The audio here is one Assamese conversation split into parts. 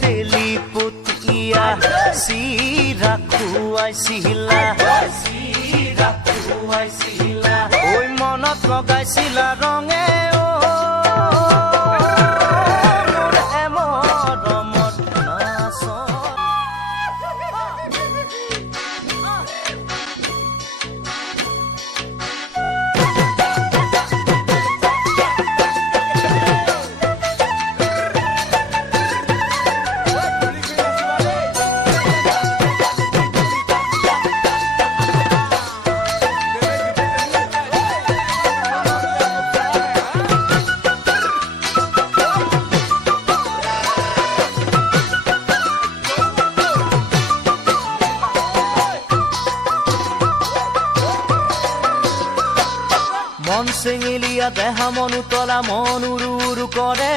তেলিপতীয়া চিৰা খুৱাইছিলা ঐ মনত লগাইছিলা ৰঙে মন চেঙেলীয়া দেহা মনু তলা মন উৰু উৰু কৰে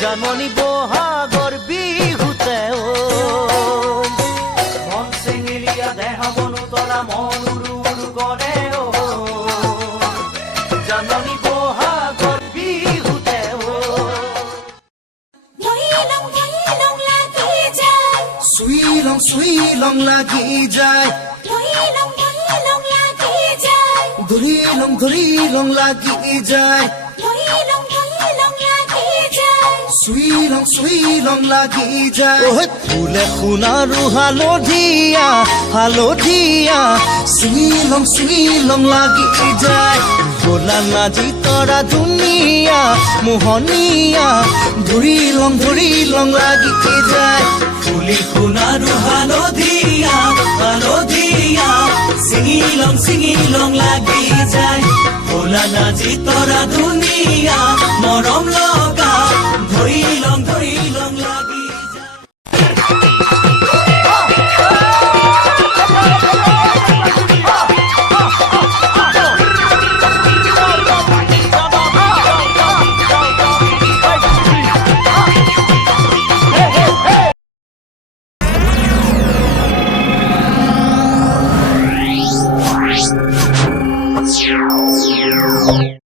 জাননী বহাগৰ বিহুতে মন চেঙেলীয়া দেহা মনু তলা মন উৰু উৰু কৰে জাননী বহাগৰ বিহুতে চুইলং লাগি যায় ধৰিলং লাগি যায় চুইলং লাগি যায় ফুলে সোণাৰু হালধীয়া চিঙিলং লাগি যায় ভোলা নাজি তৰা ধুনীয়া মোহনীয়া ধৰিলং লাগি যায় ফুলি সোণাৰু হালধীয়া চিঙিলং লাগি যায় ভোলা নাজি তৰা ধুনীয়া মৰম